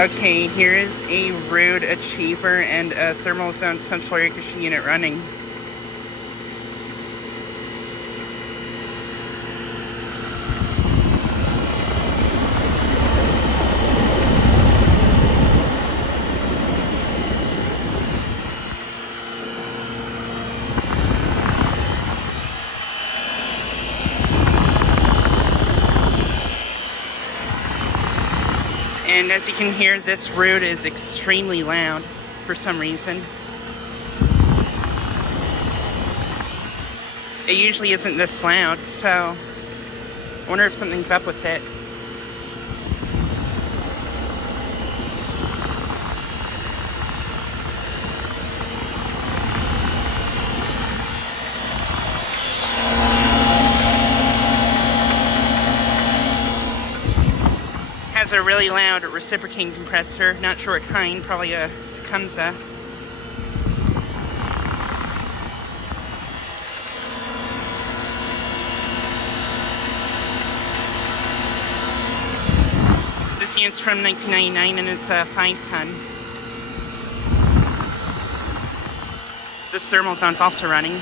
Okay, here is a Ruud Achiever and a thermal zone central air conditioning unit running. And as you can hear, this Ruud is extremely loud for some reason. It usually isn't this loud, so I wonder if something's up with it. Has a really loud reciprocating compressor, not sure what kind, probably a Tecumseh. This unit's from 1999 and it's a 5-ton. This thermal zone's also running.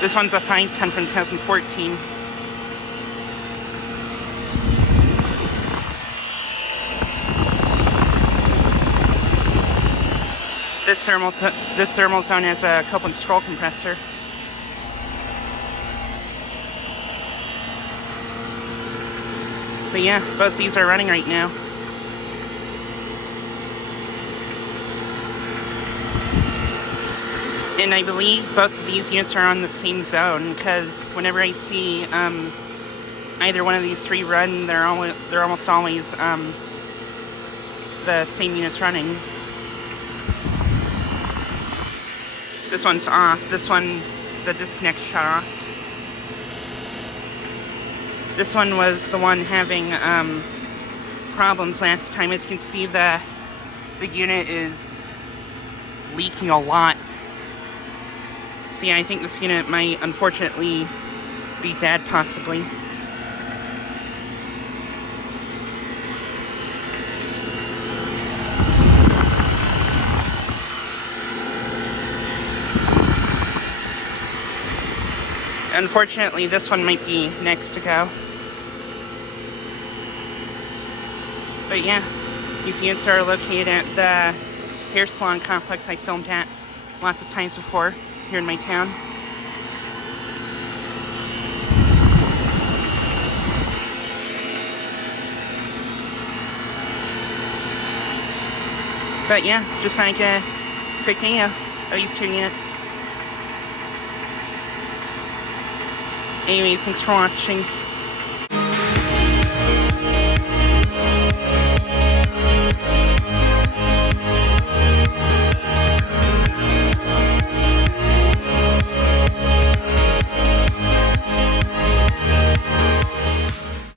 This one's a 5-ton from 2014. This thermal zone has a Copeland scroll compressor. But yeah, both these are running right now. And I believe both of these units are on the same zone, because whenever I see either one of these three run, they're almost always the same units running. This one's off. This one, the disconnect shut off. This one was the one having problems last time. As you can see, the unit is leaking a lot. See, I think this unit might unfortunately be dead, possibly. Unfortunately, this one might be next to go. But yeah, these units are located at the hair salon complex I filmed at lots of times before here in my town. But yeah, just like a quick video of these two units. Anyways, thanks for watching.